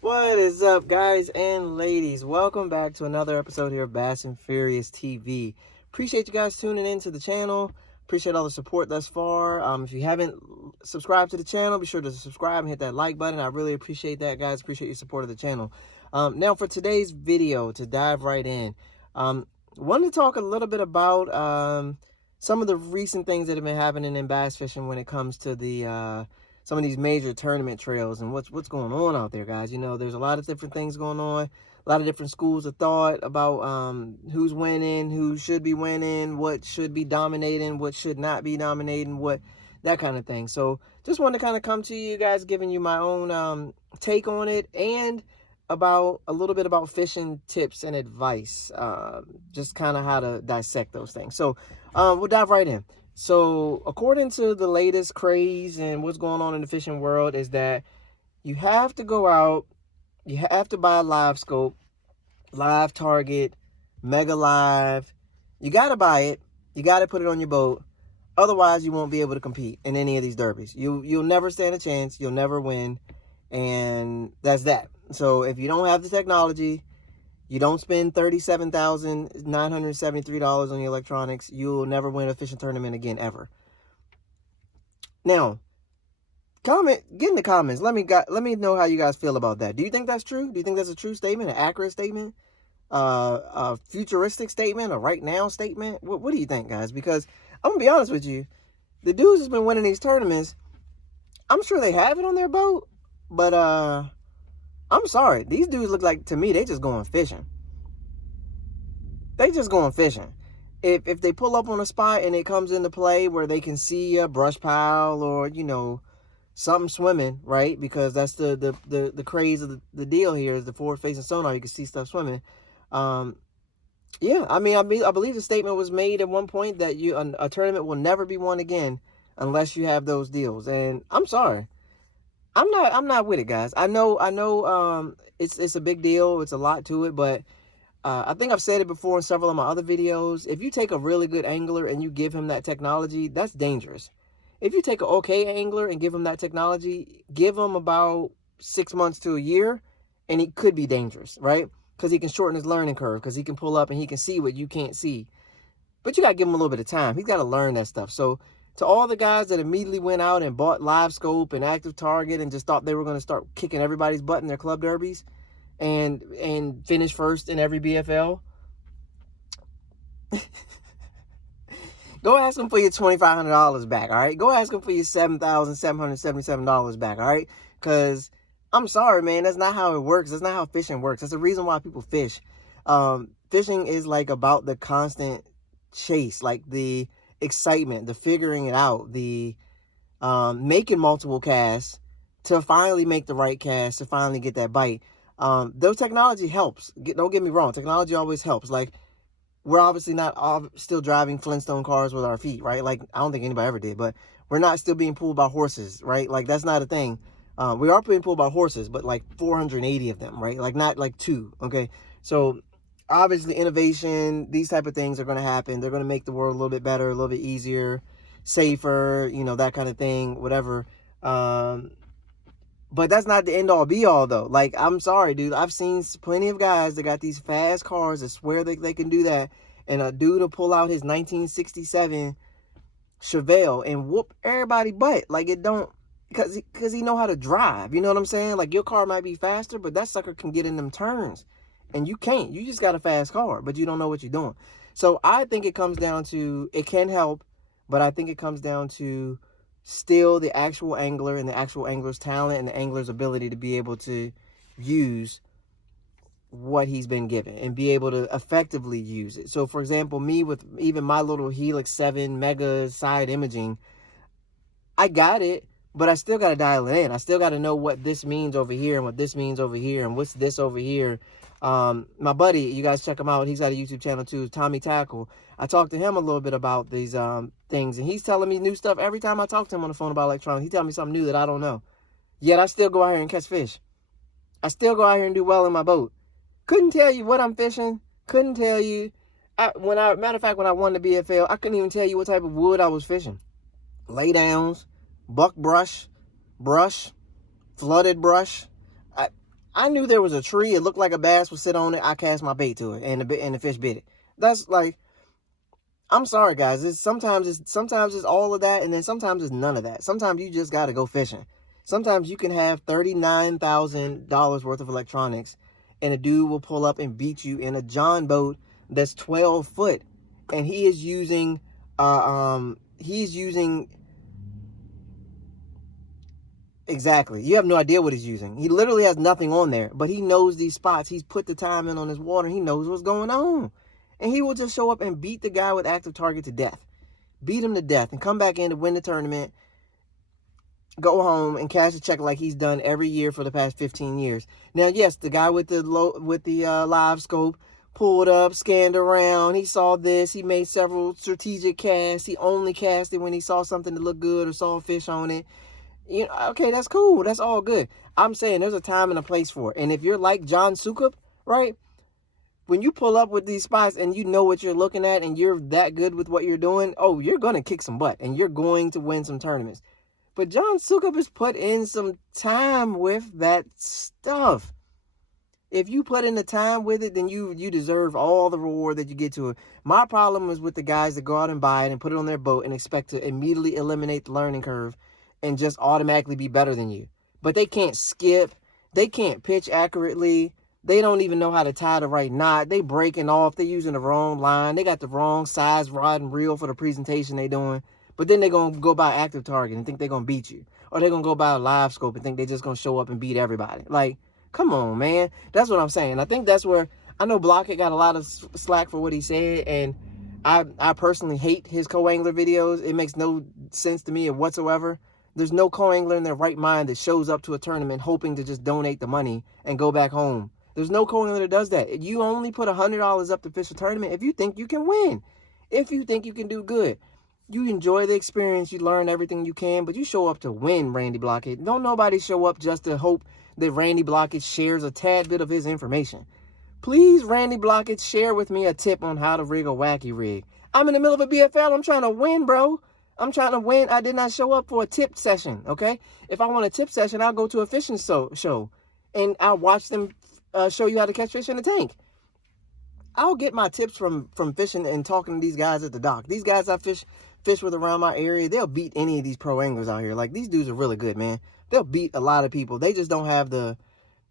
What is up, guys and ladies? Welcome back to another episode here of Bass and Furious TV. Appreciate you guys tuning into the channel. Appreciate all the support thus far. If you haven't subscribed to the channel, be sure to subscribe and hit that like button. I really appreciate that, guys. Appreciate your support of the channel. Now, for today's video, to dive right in, wanted to talk a little bit about some of the recent things that have been happening in bass fishing when it comes to the some of these major tournament trails and what's going on out there, guys. You know, there's a lot of different things going on, a lot of different schools of thought about who's winning, who should be winning, what should be dominating, what should not be dominating, what that kind of thing. So just wanted to kind of come to you guys, giving you my own take on it, and about a little bit about fishing tips and advice, just kind of how to dissect those things. So we'll dive right in. So according to the latest craze and what's going on in the fishing world is that you have to go out, you have to buy a live scope, live target, mega live. You got to buy it. You got to put it on your boat. Otherwise, you won't be able to compete in any of these derbies. You'll never stand a chance. You'll never win. And that's that. So if you don't have the technology, you don't spend $37,973 on your electronics, you'll never win a fishing tournament again, ever. Now, get in the comments. Let me know how you guys feel about that. Do you think that's true? Do you think that's a true statement, an accurate statement, a futuristic statement, a right now statement? What do you think, guys? Because I'm gonna be honest with you, the dudes who's been winning these tournaments, I'm sure they have it on their boat, but I'm sorry. These dudes look like, to me, they just going fishing. They just going fishing. If they pull up on a spot and it comes into play where they can see a brush pile or, you know, something swimming, right? Because that's the craze of the deal here is the forward-facing sonar. You can see stuff swimming. Yeah, I mean, I believe the statement was made at one point that a tournament will never be won again unless you have those deals. And I'm sorry. I'm not with it, guys. I know it's a big deal. It's a lot to it, but I think I've said it before in several of my other videos. If you take a really good angler and you give him that technology, that's dangerous. If you take an okay angler and give him that technology, give him about 6 months to a year, and he could be dangerous, right? Because he can shorten his learning curve, because he can pull up and he can see what you can't see. But you got to give him a little bit of time. He's got to learn that stuff. So to all the guys that immediately went out and bought live scope and active target and just thought they were going to start kicking everybody's butt in their club derbies and finish first in every BFL, go ask them for your $2,500 back, all right? Go ask them for your $7,777 back, all right? Because I'm sorry, man, that's not how it works. That's not how fishing works. That's the reason why people fish. Fishing is like about the constant chase, like the excitement, the figuring it out, the making multiple casts to finally make the right cast, to finally get that bite. Though technology helps. Don't get me wrong, technology always helps. Like, we're obviously not still driving Flintstone cars with our feet, right? Like, I don't think anybody ever did, but we're not still being pulled by horses, right? Like, that's not a thing. We are being pulled by horses, but like 480 of them, right? Like, not like 2, okay? So obviously innovation, these type of things are going to happen. They're going to make the world a little bit better, a little bit easier, safer, you know, that kind of thing, whatever. But that's not the end all be all, though. Like, I'm sorry, dude. I've seen plenty of guys that got these fast cars that swear they can do that. And a dude will pull out his 1967 Chevelle and whoop everybody butt. Like, it don't, because he know how to drive. You know what I'm saying? Like, your car might be faster, but that sucker can get in them turns. And you can't. You just got a fast car, but you don't know what you're doing. So I think it comes down to, it can help, but I think it comes down to still the actual angler and the actual angler's talent and the angler's ability to be able to use what he's been given and be able to effectively use it. So for example, me with even my little Helix 7 mega side imaging, I got it, but I still got to dial it in. I still got to know what this means over here and what this means over here and what's this over here. My buddy, you guys check him out, he's got a YouTube channel too, Tommy Tackle. I talked to him a little bit about these things, and he's telling me new stuff every time I talk to him on the phone about electronics. He tells me something new that I don't know. Yet I still go out here and catch fish. I still go out here and do well in my boat. Couldn't tell you what I'm fishing. Couldn't tell you. Matter of fact, when I won the BFL, I couldn't even tell you what type of wood I was fishing. Laydowns, buck brush, flooded brush. I knew there was a tree. It looked like a bass would sit on it. I cast my bait to it, and the fish bit it. That's like, I'm sorry, guys. Sometimes it's all of that, and then sometimes it's none of that. Sometimes you just got to go fishing. Sometimes you can have $39,000 worth of electronics, and a dude will pull up and beat you in a John boat that's 12 foot, and he's using exactly. You have no idea what he's using. He literally has nothing on there, but he knows these spots. He's put the time in on his water. He knows what's going on. And he will just show up and beat the guy with active target to death. Beat him to death and come back in to win the tournament, go home and cash a check like he's done every year for the past 15 years. Now, yes, the guy with the live scope pulled up, scanned around. He saw this. He made several strategic casts. He only cast it when he saw something that looked good or saw a fish on it. You know, okay, that's cool. That's all good. I'm saying there's a time and a place for it. And if you're like John Sukup, right? When you pull up with these spots and you know what you're looking at and you're that good with what you're doing, oh, you're going to kick some butt and you're going to win some tournaments. But John Sukup has put in some time with that stuff. If you put in the time with it, then you deserve all the reward that you get to it. My problem is with the guys that go out and buy it and put it on their boat and expect to immediately eliminate the learning curve and just automatically be better than you. But they can't skip. They can't pitch accurately. They don't even know how to tie the right knot. They breaking off. They using the wrong line. They got the wrong size rod and reel for the presentation they doing. But then they're going to go buy active target and think they're going to beat you. Or they're going to go buy a live scope and think they're just going to show up and beat everybody. Like, come on, man. That's what I'm saying. I think that's where, I know Blockhead got a lot of slack for what he said. And I personally hate his co-angler videos. It makes no sense to me whatsoever. There's no co-angler in their right mind that shows up to a tournament hoping to just donate the money and go back home. There's no co-angler that does that. You only put $100 up to fish a tournament if you think you can win. If you think you can do good. You enjoy the experience. You learn everything you can, but you show up to win, Randy Blockhead. Don't nobody show up just to hope that Randy Blockhead shares a tad bit of his information. Please, Randy Blockhead, share with me a tip on how to rig a wacky rig. I'm in the middle of a BFL. I'm trying to win, bro. I'm trying to win. I did not show up for a tip session, okay? If I want a tip session, I'll go to a fishing show, and I'll watch them show you how to catch fish in the tank. I'll get my tips from fishing and talking to these guys at the dock. These guys I fish with around my area, they'll beat any of these pro anglers out here. Like, these dudes are really good, man. They'll beat a lot of people. They just don't have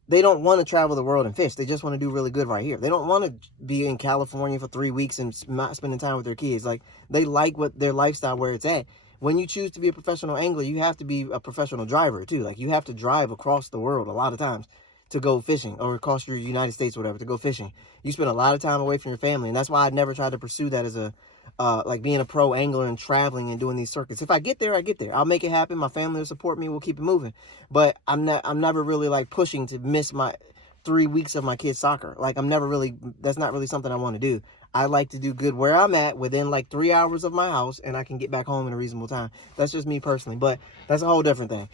they don't want to travel the world and fish. They just want to do really good right here. They don't want to be in California for 3 weeks and not spending time with their kids. Like, they like what their lifestyle where it's at. When you choose to be a professional angler, you have to be a professional driver too. Like, you have to drive across the world a lot of times to go fishing, or across your United States or whatever to go fishing. You spend a lot of time away from your family, and that's why I never tried to pursue that as a like being a pro angler and traveling and doing these circuits. If I get there, I get there. I'll make it happen. My family will support me. We'll keep it moving. But I'm never really like pushing to miss my 3 weeks of my kids' soccer. Like, that's not really something I want to do. I like to do good where I'm at within like 3 hours of my house, and I can get back home in a reasonable time. That's just me personally, but that's a whole different thing.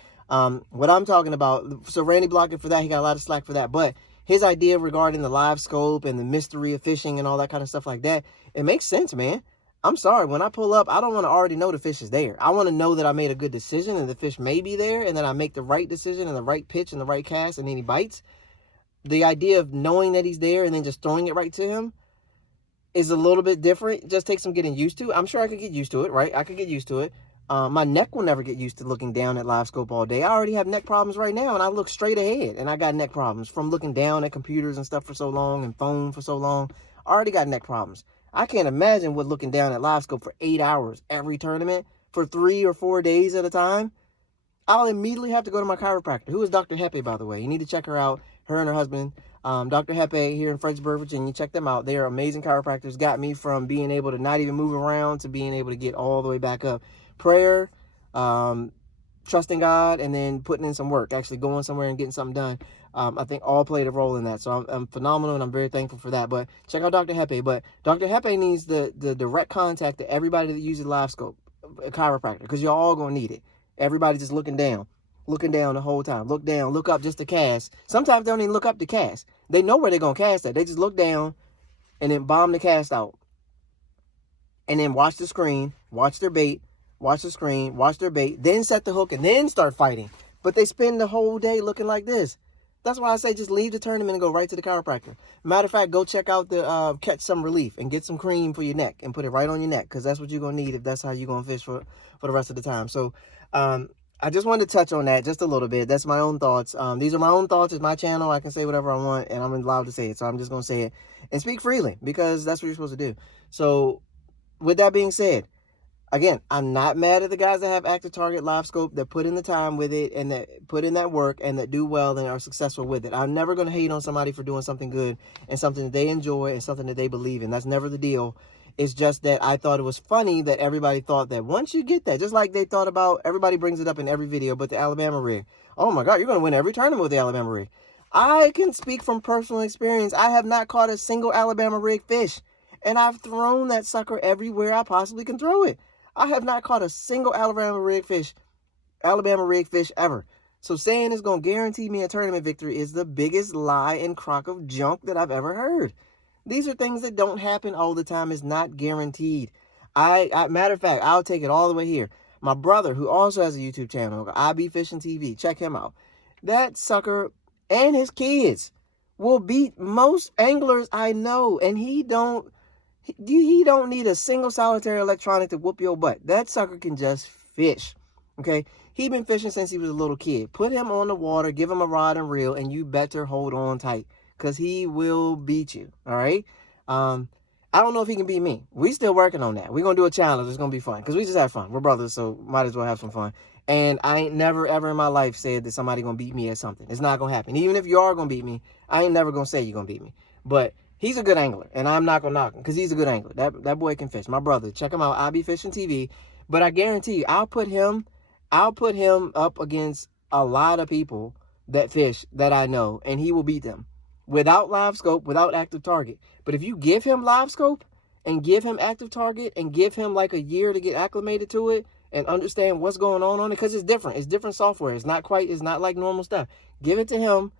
What I'm talking about, so Randy Blockhead for that, he got a lot of slack for that, but his idea regarding the live scope and the mystery of fishing and all that kind of stuff like that, it makes sense, man. I'm sorry, when I pull up, I don't want to already know the fish is there. I want to know that I made a good decision and the fish may be there, and that I make the right decision and the right pitch and the right cast, and then he bites. The idea of knowing that he's there and then just throwing it right to him is a little bit different. It just takes some getting used to. I'm sure I could get used to it, right? I could get used to it. My neck will never get used to looking down at live scope all day. I already have neck problems right now, and I look straight ahead, and I got neck problems from looking down at computers and stuff for so long and phone for so long. I already got neck problems. I can't imagine what looking down at live scope for 8 hours every tournament for 3 or 4 days at a time. I'll immediately have to go to my chiropractor, who is Dr. Hepe, by the way. You need to check her out, her and her husband. Dr. Hepe here in Fredericksburg, Virginia. Check them out. They are amazing chiropractors. Got me from being able to not even move around to being able to get all the way back up. Prayer, trusting God, and then putting in some work, actually going somewhere and getting something done. I think all played a role in that. So I'm phenomenal, and I'm very thankful for that. But check out Dr. Hepe. But Dr. Hepe needs the direct contact to everybody that uses live scope, a chiropractor, because you're all going to need it. Everybody just looking down the whole time. Look down, look up just to cast. Sometimes they don't even look up to cast. They know where they're going to cast at. They just look down and then bomb the cast out. And then watch the screen, watch their bait, watch the screen, watch their bait, then set the hook, and then start fighting. But they spend the whole day looking like this. That's why I say just leave the tournament and go right to the chiropractor. Matter of fact, go check out the Catch Some Relief and get some cream for your neck and put it right on your neck, because that's what you're going to need if that's how you're going to fish for the rest of the time. So I just wanted to touch on that just a little bit. That's my own thoughts. These are my own thoughts. It's my channel. I can say whatever I want, and I'm allowed to say it. So I'm just going to say it and speak freely, because that's what you're supposed to do. So with that being said, again, I'm not mad at the guys that have active target live scope, that put in the time with it and that put in that work and that do well and are successful with it. I'm never going to hate on somebody for doing something good and something that they enjoy and something that they believe in. That's never the deal. It's just that I thought it was funny that everybody thought that once you get that, just like they thought about, everybody brings it up in every video, but the Alabama rig. Oh my God, you're going to win every tournament with the Alabama rig. I can speak from personal experience. I have not caught a single Alabama rig fish, and I've thrown that sucker everywhere I possibly can throw it. I have not caught a single Alabama rig fish ever. So saying it's going to guarantee me a tournament victory is the biggest lie and crock of junk that I've ever heard. These are things that don't happen all the time. It's not guaranteed. Matter of fact, I'll take it all the way here. My brother, who also has a YouTube channel, IB Fishing TV, check him out. That sucker and his kids will beat most anglers I know, and he don't need a single solitary electronic to whoop your butt. That sucker can just fish, okay? He been fishing since he was a little kid. Put him on the water, give him a rod and reel, and you better hold on tight, because he will beat you, all right? I don't know if he can beat me. We still working on that. We're going to do a challenge. It's going to be fun, because we just have fun. We're brothers, so might as well have some fun. And I ain't never, ever in my life said that somebody going to beat me at something. It's not going to happen. Even if you are going to beat me, I ain't never going to say you're going to beat me. But he's a good angler, and I'm not going to knock him, because he's a good angler. That boy can fish. My brother, check him out, IB Fishing TV. But I guarantee you, I'll put him up against a lot of people that fish that I know, and he will beat them. Without live scope, without active target. But if you give him live scope and give him active target and give him like a year to get acclimated to it and understand what's going on it, because it's different. It's different software. It's not like normal stuff. Give it to him.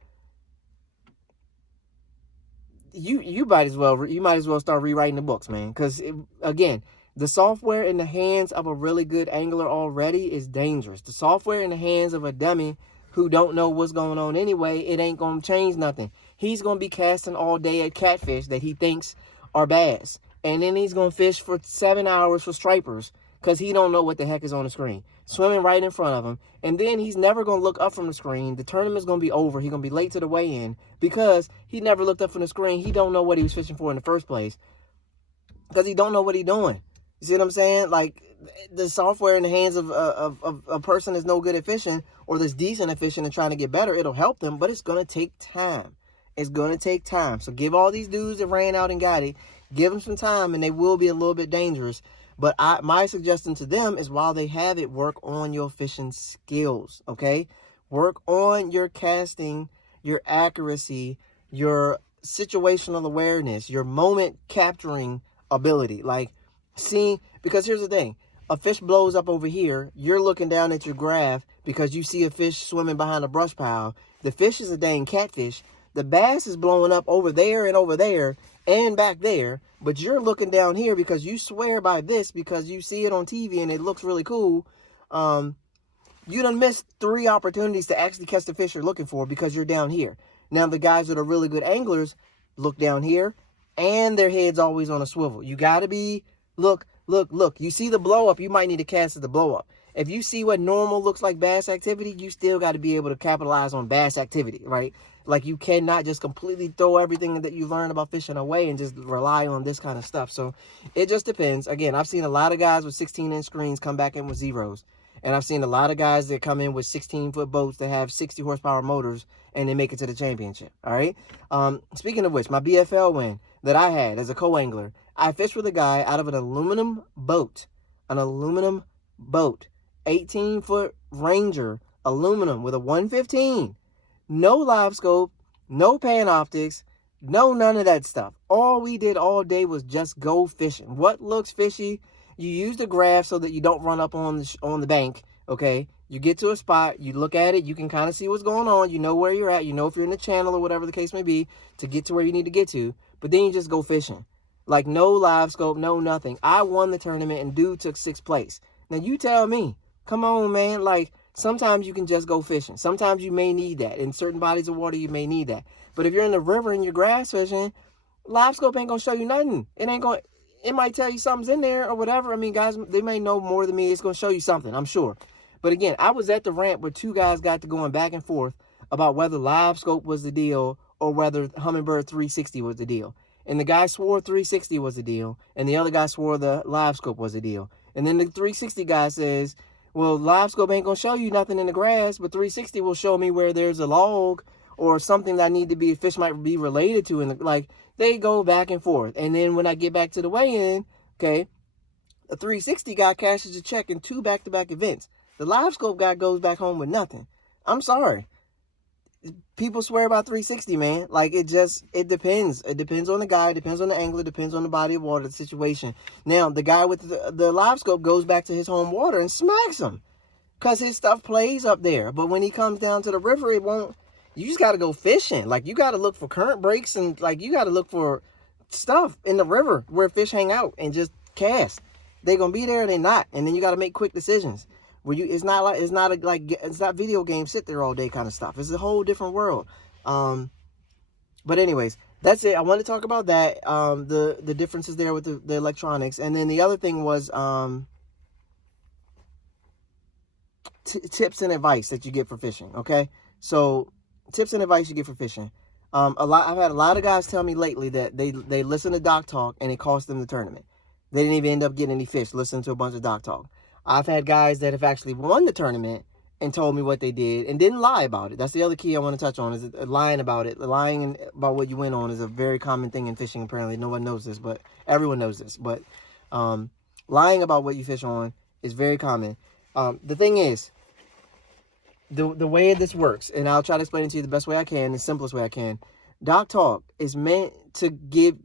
You might as well start rewriting the books, man. Because again, the software in the hands of a really good angler already is dangerous. The software in the hands of a dummy who don't know what's going on anyway, it ain't going to change nothing. He's going to be casting all day at catfish that he thinks are bass. And then he's going to fish for 7 hours for stripers because he don't know what the heck is on the screen. Swimming right in front of him. And then he's never going to look up from the screen. The tournament's going to be over. He's going to be late to the weigh-in because he never looked up from the screen. He don't know what he was fishing for in the first place because he don't know what he's doing. You see what I'm saying? Like, the software in the hands of a person that's no good at fishing or that's decent at fishing and trying to get better, it'll help them, but it's going to take time. It's going to take time. So give all these dudes that ran out and got it, give them some time, and they will be a little bit dangerous. But my suggestion to them is while they have it, work on your fishing skills, okay? Work on your casting, your accuracy, your situational awareness, your moment capturing ability. Like, see, because here's the thing. A fish blows up over here. You're looking down at your graph because you see a fish swimming behind a brush pile. The fish is a dang catfish. The bass is blowing up over there and back there. But you're looking down here because you swear by this because you see it on TV and it looks really cool. You done missed 3 opportunities to actually catch the fish you're looking for because you're down here. Now, the guys that are really good anglers look down here and their head's always on a swivel. You got to be, look. You see the blow up, you might need to cast at the blow up. If you see what normal looks like bass activity, you still got to be able to capitalize on bass activity, right? Like, you cannot just completely throw everything that you learned about fishing away and just rely on this kind of stuff. So it just depends. Again, I've seen a lot of guys with 16-inch screens come back in with zeros. And I've seen a lot of guys that come in with 16-foot boats that have 60 horsepower motors and they make it to the championship, all right? Speaking of which, my BFL win that I had as a co-angler, I fished with a guy out of an aluminum boat, 18-foot Ranger, aluminum with a 115, no live scope, no Panoptics, no none of that stuff. All we did all day was just go fishing. What looks fishy? You use the graph so that you don't run up on the bank, okay? You get to a spot, you look at it, you can kind of see what's going on, you know where you're at, you know if you're in the channel or whatever the case may be to get to where you need to get to, but then you just go fishing. Like, no live scope, no nothing. I won the tournament and dude took 6th place. Now, you tell me. Come on, man. Like, Sometimes you can just go fishing. Sometimes you may need that. In certain bodies of water, you may need that. But if you're in the river and you're grass fishing, live scope ain't gonna show you nothing. It might tell you something's in there or whatever. I mean, guys, they may know more than me. It's gonna show you something, I'm sure. But again, I was at the ramp where two guys got to going back and forth about whether live scope was the deal or whether Humminbird 360 was the deal. And the guy swore 360 was the deal, and the other guy swore the live scope was the deal. And then the 360 guy says, well, live scope ain't gonna show you nothing in the grass, but 360 will show me where there's a log or something that I need to be, a fish might be related to. And like, they go back and forth. And then when I get back to the weigh-in, okay, the 360 guy cashes a check in 2 back-to-back events. The live scope guy goes back home with nothing. I'm sorry. People swear about 360, man. Like, it depends. It depends on the guy, it depends on the angler, it depends on the body of water, the situation. Now, the guy with the live scope goes back to his home water and smacks him because his stuff plays up there. But when he comes down to the river, it won't. You just got to go fishing. Like, you got to look for current breaks, and like, you got to look for stuff in the river where fish hang out and just cast. They're going to be there or they're not. And then you got to make quick decisions. Where it's not video game sit there all day kind of stuff. It's a whole different world. But anyways, that's it. I want to talk about that. The differences there with the electronics. And then the other thing was tips and advice that you get for fishing. Okay. So tips and advice you get for fishing. I've had a lot of guys tell me lately that they listen to Docktalk and it cost them the tournament. They didn't even end up getting any fish listening to a bunch of Docktalk. I've had guys that have actually won the tournament and told me what they did and didn't lie about it. That's the other key I want to touch on, is lying about it. Lying about what you win on is a very common thing in fishing. Apparently, no one knows this, but everyone knows this. But lying about what you fish on is very common. The thing is, the way this works, and I'll try to explain it to you the best way I can, the simplest way I can. Docktalk is meant to get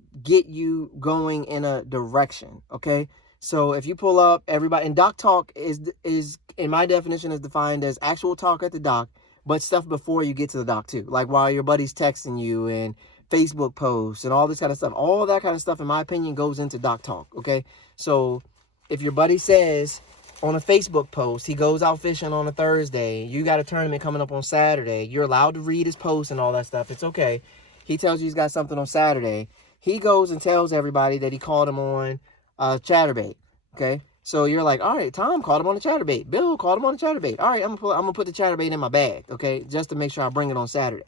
you going in a direction, okay? So if you pull up everybody, and Docktalk is in my definition is defined as actual talk at the dock, but stuff before you get to the dock too. Like while your buddy's texting you and Facebook posts and all this kind of stuff. All that kind of stuff, in my opinion, goes into Docktalk, okay? So if your buddy says on a Facebook post, he goes out fishing on a Thursday, you got a tournament coming up on Saturday, you're allowed to read his post and all that stuff. It's okay. He tells you he's got something on Saturday. He goes and tells everybody that he caught him on chatterbait. Okay, so you're like, all right, Tom caught him on a chatterbait. Bill caught him on a chatterbait. All right, I'm gonna put the chatterbait in my bag. Okay, just to make sure I bring it on Saturday.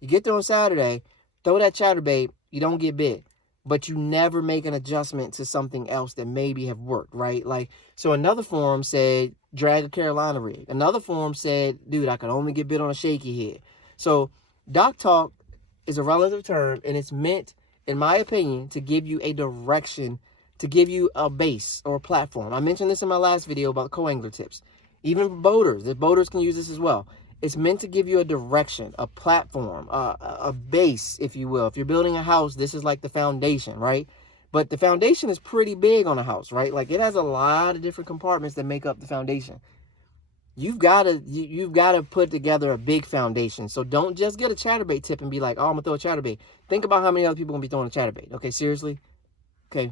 You get there on Saturday, throw that chatterbait. You don't get bit, but you never make an adjustment to something else that maybe have worked, right? Like, so another forum said drag a Carolina rig. Another forum said, dude, I can only get bit on a shaky head. So Docktalk is a relative term, and it's meant, in my opinion, to give you a direction, to give you a base or a platform. I mentioned this in my last video about co-angler tips. Even boaters, the boaters can use this as well. It's meant to give you a direction, a platform, a base, if you will. If you're building a house, this is like the foundation, right? But the foundation is pretty big on a house, right? Like, it has a lot of different compartments that make up the foundation. You've got to put together a big foundation. So don't just get a chatterbait tip and be like, oh, I'm going to throw a chatterbait. Think about how many other people are going to be throwing a chatterbait. Okay, seriously? Okay.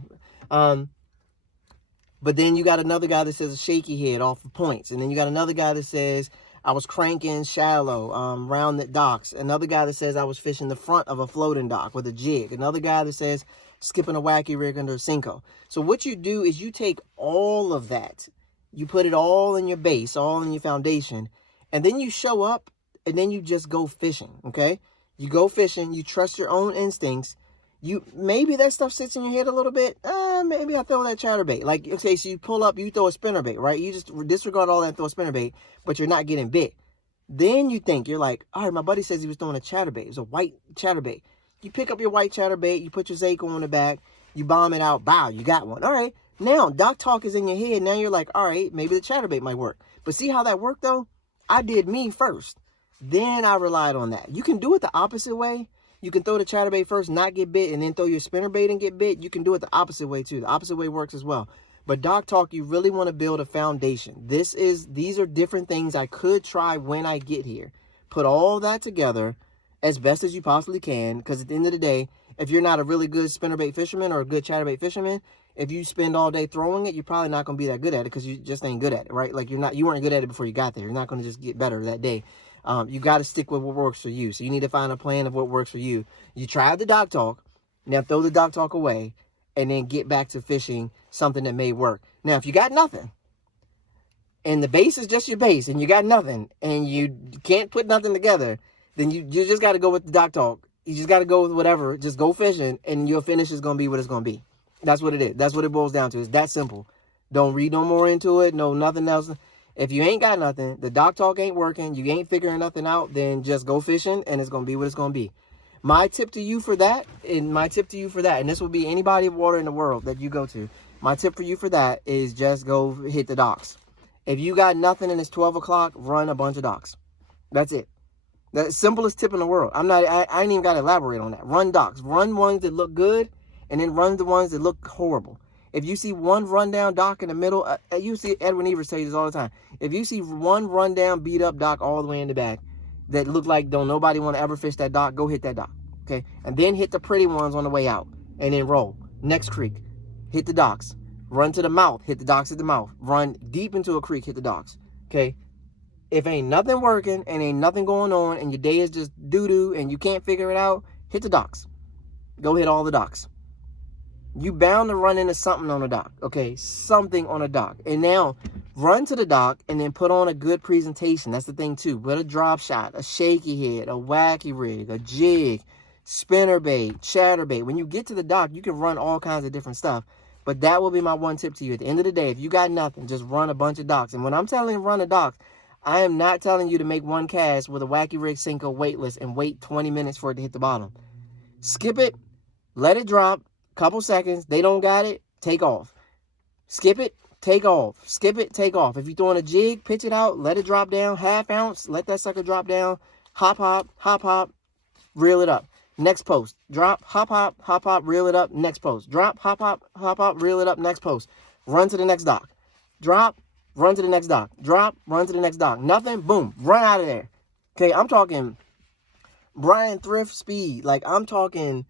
But then you got another guy that says a shaky head off of points. And then you got another guy that says, I was cranking shallow, rounded docks. Another guy that says I was fishing the front of a floating dock with a jig. Another guy that says skipping a wacky rig under a Cinco. So what you do is you take all of that, you put it all in your base, all in your foundation, and then you show up and then you just go fishing, okay? You go fishing, you trust your own instincts. Maybe that stuff sits in your head a little bit. Maybe I throw that chatterbait. Like, okay, so you pull up, you throw a spinnerbait, right? You just disregard all that and throw a spinnerbait, but you're not getting bit. Then you think, you're like, all right, my buddy says he was throwing a chatterbait. It was a white chatterbait. You pick up your white chatterbait, you put your Seiko on the back, you bomb it out, bow, you got one. All right, now Docktalk is in your head. Now you're like, all right, maybe the chatterbait might work. But see how that worked, though? I did me first. Then I relied on that. You can do it the opposite way. You can throw the chatterbait first, not get bit, and then throw your spinnerbait and get bit. You can do it the opposite way, too. The opposite way works as well. But Docktalk, you really want to build a foundation. These are different things I could try when I get here. Put all that together as best as you possibly can, because at the end of the day, if you're not a really good spinnerbait fisherman or a good chatterbait fisherman, If you spend all day throwing it, you're probably not going to be that good at it because you just ain't good at it, right? Like you weren't good at it before you got there. You're not going to just get better that day. You got to stick with what works for you. So you need to find a plan of what works for you. You tried the Docktalk. Now throw the Docktalk away and then get back to fishing something that may work. Now, if you got nothing and the base is just your base and you got nothing and you can't put nothing together, then you just got to go with the Docktalk. You just got to go with whatever. Just go fishing and your finish is going to be what it's going to be. That's what it is. That's what it boils down to. It's that simple. Don't read no more into it. No, nothing else. If you ain't got nothing, the Docktalk ain't working, you ain't figuring nothing out, then just go fishing and it's going to be what it's going to be. My tip to you for that, and this will be any body of water in the world that you go to, my tip for you for that is just go hit the docks. If you got nothing and it's 12 o'clock, run a bunch of docks. That's it. The simplest tip in the world. I ain't even got to elaborate on that. Run docks. Run ones that look good, and then run the ones that look horrible. If you see one rundown dock in the middle, you see Edwin Evers tell you this all the time. If you see one rundown, beat up dock all the way in the back that look like don't nobody want to ever fish that dock, go hit that dock. Okay, and then hit the pretty ones on the way out, and then roll. Next creek, hit the docks. Run to the mouth, hit the docks at the mouth. Run deep into a creek, hit the docks. Okay. If ain't nothing working and ain't nothing going on and your day is just doo-doo and you can't figure it out, hit the docks. Go hit all the docks. You bound to run into something on the dock, okay? Something on a dock. And now, run to the dock and then put on a good presentation. That's the thing, too. Put a drop shot, a shaky head, a wacky rig, a jig, spinnerbait, chatterbait. When you get to the dock, you can run all kinds of different stuff. But that will be my one tip to you. At the end of the day, if you got nothing, just run a bunch of docks. And when I'm telling you run a docks, I am not telling you to make one cast with a wacky rig Senko weightless and wait 20 minutes for it to hit the bottom. Skip it, let it drop, couple seconds, they don't got it, take off. Skip it, take off. Skip it, take off. If you're throwing a jig, pitch it out, let it drop down, half ounce, let that sucker drop down, hop, reel it up. Next post, drop, hop, reel it up, next post. Drop, hop, reel it up, next post. Run to the next dock. Drop, run to the next dock. Drop, run to the next dock. Nothing, boom, run out of there. Okay, I'm talking Brian Thrift speed. Like, I'm talking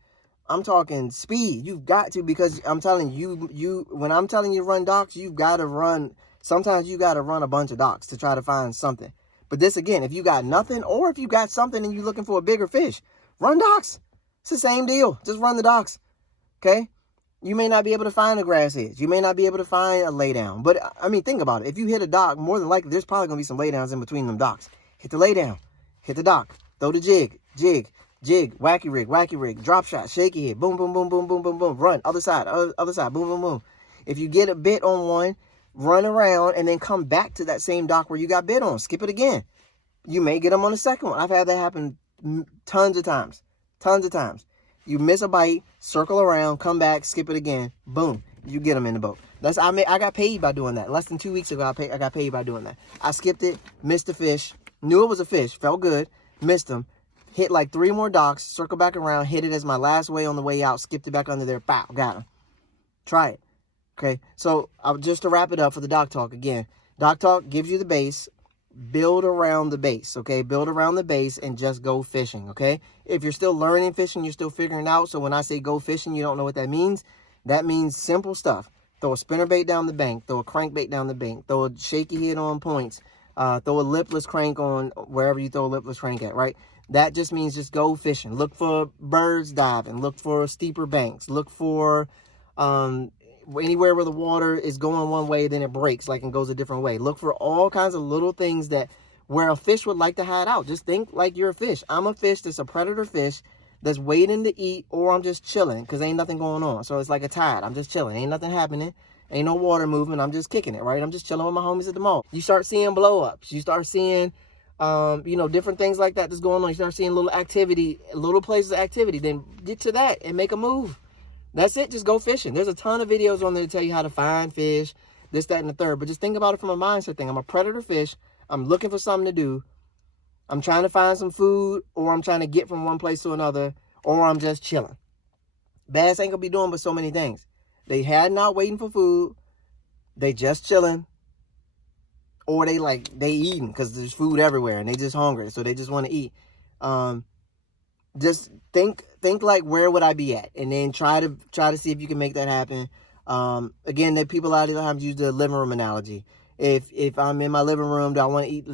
speed. You've got to, because I'm telling you, when I'm telling you run docks, you've got to run. Sometimes you got to run a bunch of docks to try to find something. But this, again, if you got nothing, or if you got something and you're looking for a bigger fish, run docks. It's the same deal. Just run the docks. Okay? You may not be able to find a grass edge. You may not be able to find a laydown. But, I mean, think about it. If you hit a dock, more than likely, there's probably going to be some laydowns in between them docks. Hit the laydown. Hit the dock. Throw the jig, wacky rig, drop shot, shaky head, boom, boom, boom, boom, boom, boom, boom, run, other side, boom, boom, boom. If you get a bit on one, run around and then come back to that same dock where you got bit on. Skip it again. You may get them on the second one. I've had that happen tons of times. You miss a bite, circle around, come back, skip it again, boom, you get them in the boat. I got paid by doing that. Less than 2 weeks ago, I got paid by doing that. I skipped it, missed a fish, knew it was a fish, felt good, missed them, hit like 3 more docks, circle back around, hit it as my last way on the way out, skipped it back under there, pow, got him. Try it. Okay, so just to wrap it up for the Docktalk again, Docktalk gives you the base. Build around the base, okay? Build around the base and just go fishing, okay? If you're still learning fishing, you're still figuring out. So when I say go fishing, you don't know what that means. That means simple stuff. Throw a spinnerbait down the bank. Throw a crankbait down the bank. Throw a shaky head on points. Throw a lipless crank on wherever you throw a lipless crank at, right? That just means just go fishing. Look for birds diving. Look for steeper banks. Look for anywhere where the water is going one way, then it breaks, like, and goes a different way. Look for all kinds of little things that where a fish would like to hide out. Just think like you're a fish. I'm a fish that's a predator fish that's waiting to eat, or I'm just chilling because ain't nothing going on. So it's like a tide. I'm just chilling. Ain't nothing happening. Ain't no water moving. I'm just kicking it, right? I'm just chilling with my homies at the mall. You start seeing blow-ups. You start seeing, different things like that that's going on. You start seeing little activity, little places of activity. Then get to that and make a move. That's it. Just go fishing. There's a ton of videos on there to tell you how to find fish, this, that, and the third. But just think about it from a mindset thing. I'm a predator fish. I'm looking for something to do. I'm trying to find some food, or I'm trying to get from one place to another, or I'm just chilling. Bass ain't gonna be doing but so many things. They not waiting for food. They just chilling. Or they eating because there's food everywhere and they just hungry, so they just want to eat. Just think like, where would I be at? And then try to see if you can make that happen. Again, that people a lot of times use the living room analogy. If I'm in my living room, do I want to eat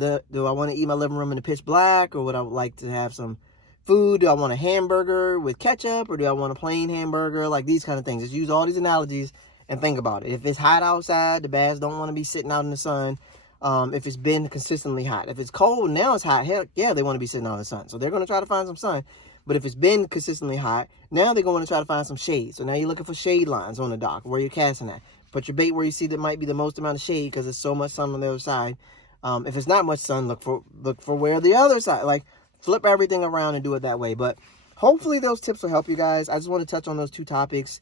my living room in the pitch black, or would I like to have some food? Do I want a hamburger with ketchup, or do I want a plain hamburger? Like these kind of things. Just use all these analogies and think about it. If it's hot outside, the bass don't want to be sitting out in the sun. If it's been consistently hot. If it's cold, now it's hot, heck yeah, they want to be sitting out in the sun. So they're going to try to find some sun. But if it's been consistently hot, now they're going to try to find some shade. So now you're looking for shade lines on the dock where you're casting at. Put your bait where you see that might be the most amount of shade because there's so much sun on the other side. If it's not much sun, look for where the other side. Like flip everything around and do it that way. But hopefully those tips will help you guys. I just want to touch on those 2 topics.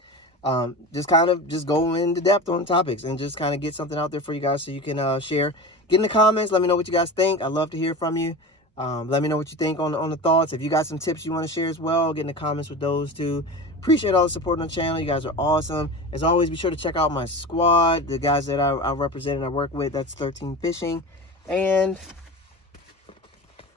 Just go into depth on topics and just kind of get something out there for you guys so you can share. Get in the comments. Let me know what you guys think. I'd love to hear from you. Let me know what you think on the thoughts. If you got some tips you want to share as well, get in the comments with those too. Appreciate all the support on the channel. You guys are awesome. As always, be sure to check out my squad, the guys that I represent and I work with. That's 13 Fishing. And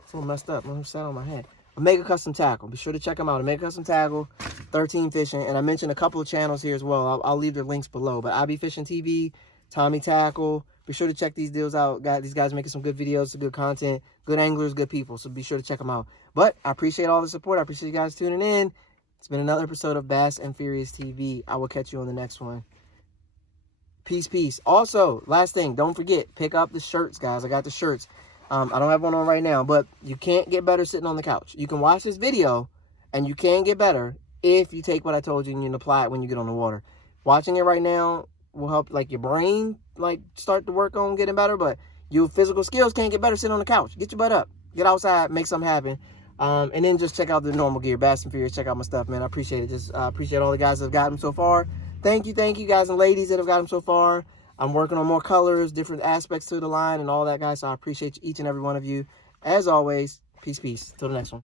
it's a little messed up. Let me set on my head. Omega Custom Tackle. Be sure to check them out. Omega Custom Tackle, 13 Fishing. And I mentioned a couple of channels here as well. I'll leave their links below. But I Be Fishing TV, Tommy Tackle. Be sure to check these deals out. These guys making some good videos, some good content, good anglers, good people. So be sure to check them out. But I appreciate all the support. I appreciate you guys tuning in. It's been another episode of Bass and Furious TV. I will catch you on the next one. Peace, peace. Also, last thing, don't forget, pick up the shirts, guys. I got the shirts. I don't have one on right now, but you can't get better sitting on the couch. You can watch this video, and you can get better if you take what I told you and you apply it when you get on the water. Watching it right now will help, like, your brain, like, start to work on getting better, but your physical skills can't get better sitting on the couch. Get your butt up. Get outside. Make something happen. And then just check out the normal gear, Bass and Furious. Check out my stuff, man. I appreciate it. Just appreciate all the guys that have got them so far. Thank you guys and ladies that have got them so far. I'm working on more colors, different aspects to the line and all that, guys. So I appreciate each and every one of you. As always, peace, peace. Till the next one.